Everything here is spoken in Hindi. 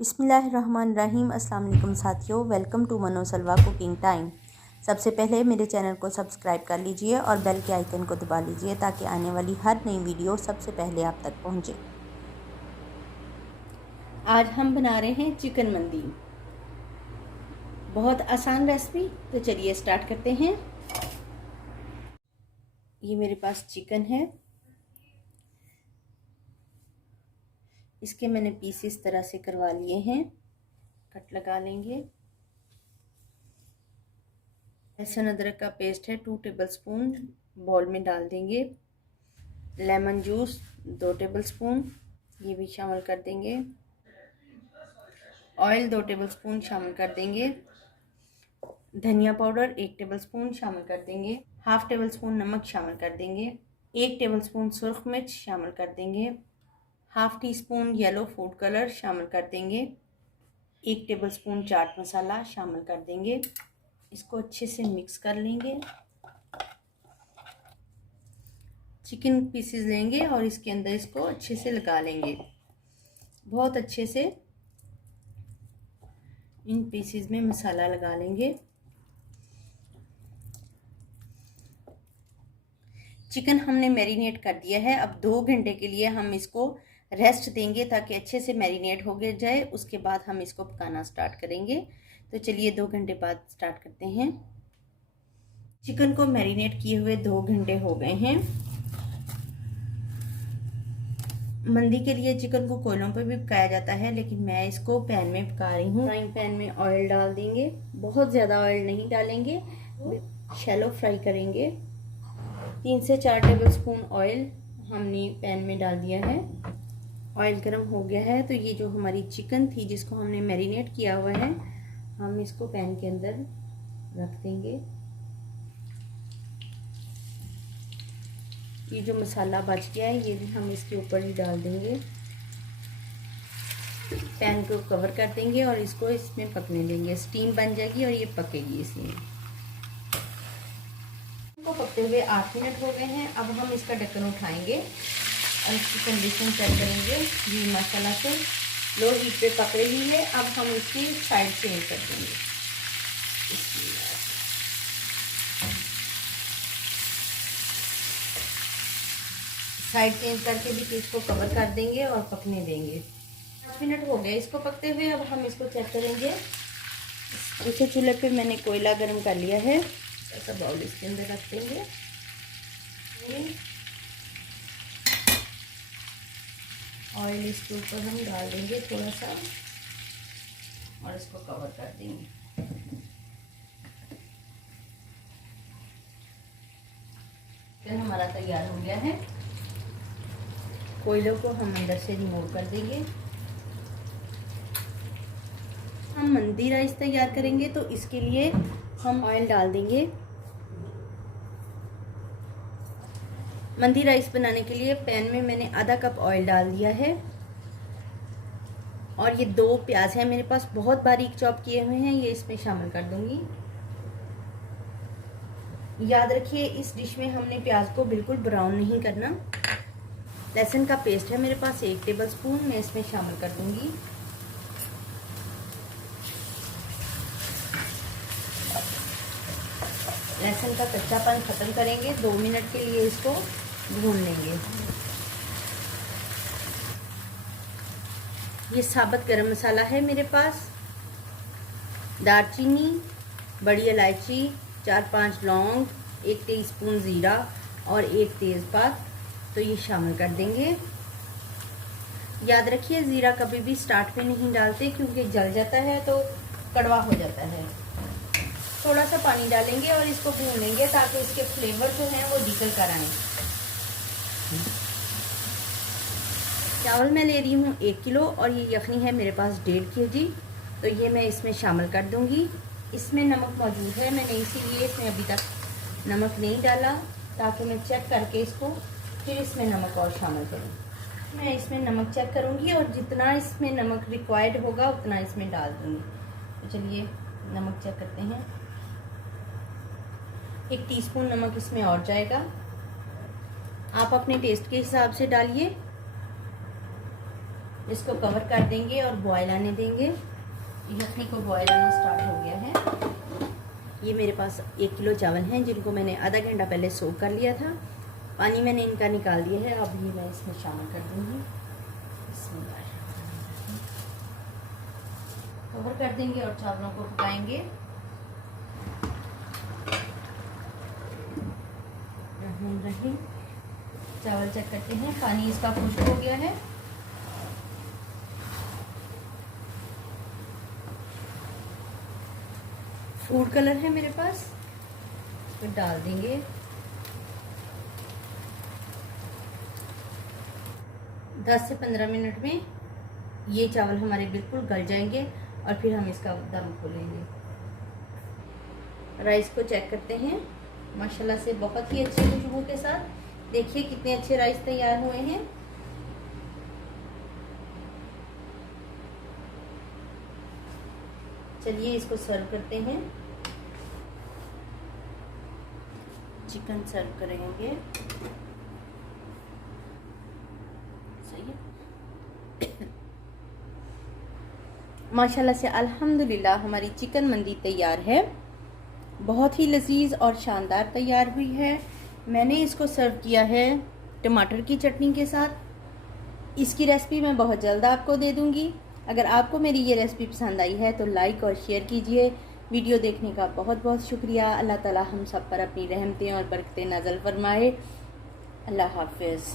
बिस्मिल्लाहिर्रहमानिर्रहीम। अस्सलाम वालेकुम साथियों, वेलकम टू मनो सलवा कुकिंग टाइम। सबसे पहले मेरे चैनल को सब्सक्राइब कर लीजिए और बेल के आइकन को दबा लीजिए ताकि आने वाली हर नई वीडियो सबसे पहले आप तक पहुंचे। आज हम बना रहे हैं चिकन मंदी। बहुत आसान रेसिपी, तो चलिए स्टार्ट करते हैं। ये मेरे पास चिकन है, इसके मैंने पीस इस तरह से करवा लिए हैं। कट लगा लेंगे। लहसुन अदरक का पेस्ट है 2 टेबलस्पून, बॉल में डाल देंगे। लेमन जूस 2 टेबलस्पून, ये भी शामिल कर देंगे। ऑयल 2 टेबलस्पून शामिल कर देंगे। धनिया पाउडर 1 टेबलस्पून शामिल कर देंगे। हाफ टेबलस्पून नमक शामिल कर देंगे। 1 टेबलस्पून सुर्ख मिर्च शामिल कर देंगे। Half tea spoon yellow food colour शामिल कर देंगे। 1 टेबलस्पून चाट मसाला शामिल कर देंगे। इसको अच्छे से मिक्स कर लेंगे। चिकन पीसेस लेंगे और इसके अंदर इसको अच्छे से लगा लेंगे। बहुत अच्छे से इन पीसेस में मसाला लगा लेंगे। चिकन हमने मैरिनेट कर दिया है। अब 2 घंटे के लिए हम इसको रेस्ट देंगे ताकि अच्छे से मैरिनेट हो जाए। उसके बाद हम इसको पकाना स्टार्ट करेंगे। तो चलिए 2 घंटे बाद स्टार्ट करते हैं। चिकन को मैरिनेट किए हुए 2 घंटे हो गए हैं। मंदी के लिए चिकन को कोयलों पर भी पकाया जाता है, लेकिन मैं इसको पैन में पका रही हूँ। फ्राइंग पैन में ऑयल डाल देंगे। बहुत ज़्यादा ऑयल नहीं डालेंगे, शैलो फ्राई करेंगे। 3 से 4 टेबलस्पून ऑयल हमने पैन में डाल दिया है। ऑयल गर्म हो गया है तो ये जो हमारी चिकन थी जिसको हमने मैरिनेट किया हुआ है, हम इसको पैन के अंदर रख देंगे। ये जो मसाला बच गया है ये भी हम इसके ऊपर ही डाल देंगे। पैन को कवर कर देंगे और इसको इसमें पकने देंगे। स्टीम बन जाएगी और ये पकेगी इसमें। इसको पकते हुए 8 मिनट हो गए हैं। अब हम इसका ढक्कन उठाएंगे और इसकी कंडीशन चेक करेंगे। ये मसाला से लो हीट पे पक रही है। अब हम इसकी साइड चेंज कर देंगे। साइड चेंज करके भी इसको कवर कर देंगे और पकने देंगे। 5 मिनट हो गए इसको पकते हुए। अब हम इसको चेक करेंगे। इसे चूल्हे पे मैंने कोयला गर्म कर लिया है। ऐसा बाउल इसके अंदर रख देंगे। ऑयल इसके ऊपर हम डाल देंगे थोड़ा सा और इसको कवर कर देंगे। फिर हमारा तैयार हो गया है। कोयलों को हम अंदर से रिमूव कर देंगे। हम मंदी राइस तैयार करेंगे तो इसके लिए हम ऑयल डाल देंगे। मंदी राइस बनाने के लिए पैन में मैंने आधा कप ऑयल डाल दिया है। और ये 2 प्याज है मेरे पास, बहुत बारीक चॉप किए हुए हैं, ये इसमें शामिल कर दूंगी। याद रखिए इस डिश में हमने प्याज को बिल्कुल ब्राउन नहीं करना। लहसुन का पेस्ट है मेरे पास 1 टेबलस्पून, मैं इसमें शामिल कर दूंगी। लहसुन का कच्चापन खत्म करेंगे। 2 मिनट के लिए इसको भून लेंगे। ये साबुत गरम मसाला है मेरे पास। दालचीनी, बड़ी इलायची, 4-5 लौंग, 1 टीस्पून ज़ीरा और 1 तेज़पात, तो ये शामिल कर देंगे। याद रखिए ज़ीरा कभी भी स्टार्ट में नहीं डालते क्योंकि जल जाता है तो कड़वा हो जाता है। थोड़ा सा पानी डालेंगे और इसको भून लेंगे ताकि इसके फ्लेवर जो हैं वो निकल कर आए। चावल मैं ले रही हूँ 1 किलो और ये यखनी है मेरे पास 1.5 kg, तो ये मैं इसमें शामिल कर दूंगी। इसमें नमक मौजूद है, मैंने इसीलिए इसमें अभी तक नमक नहीं डाला ताकि मैं चेक करके इसको फिर इसमें नमक और शामिल करूँ। मैं इसमें नमक चेक करूँगी और जितना इसमें नमक रिक्वायर्ड होगा उतना इसमें डाल दूँगी। तो चलिए नमक चेक करते हैं। 1 टीस्पून नमक इसमें और जाएगा। आप अपने टेस्ट के हिसाब से डालिए। इसको कवर कर देंगे और बॉयल आने देंगे। यखनी को बॉयल आना स्टार्ट हो गया है। ये मेरे पास 1 किलो चावल हैं जिनको मैंने आधा घंटा पहले सोक कर लिया था। पानी मैंने इनका निकाल दिया है, अब ये मैं इसमें शामिल कर दूँगी। कवर कर देंगे और चावलों को पकाएंगे। रहीम चावल चेक करते हैं, पानी इसका खुश्क हो गया है। फूड कलर है मेरे पास, तो डाल देंगे। दस से 15 मिनट में ये चावल हमारे बिल्कुल गल जाएंगे और फिर हम इसका दम खोलेंगे। राइस को चेक करते हैं, माशाल्लाह से बहुत ही अच्छी खुशबू के साथ। देखिए कितने अच्छे राइस तैयार हुए हैं। चलिए इसको सर्व करते हैं। चिकन सर्व करेंगे। सही है। माशाल्लाह से अल्हम्दुलिल्लाह हमारी चिकन मंदी तैयार है। बहुत ही लजीज और शानदार तैयार हुई है। मैंने इसको सर्व किया है टमाटर की चटनी के साथ। इसकी रेसिपी मैं बहुत जल्द आपको दे दूंगी। अगर आपको मेरी ये रेसिपी पसंद आई है तो लाइक और शेयर कीजिए। वीडियो देखने का बहुत बहुत शुक्रिया। अल्लाह ताला हम सब पर अपनी रहमतें और बरकतें नाज़िल फरमाए। अल्लाह हाफिज़।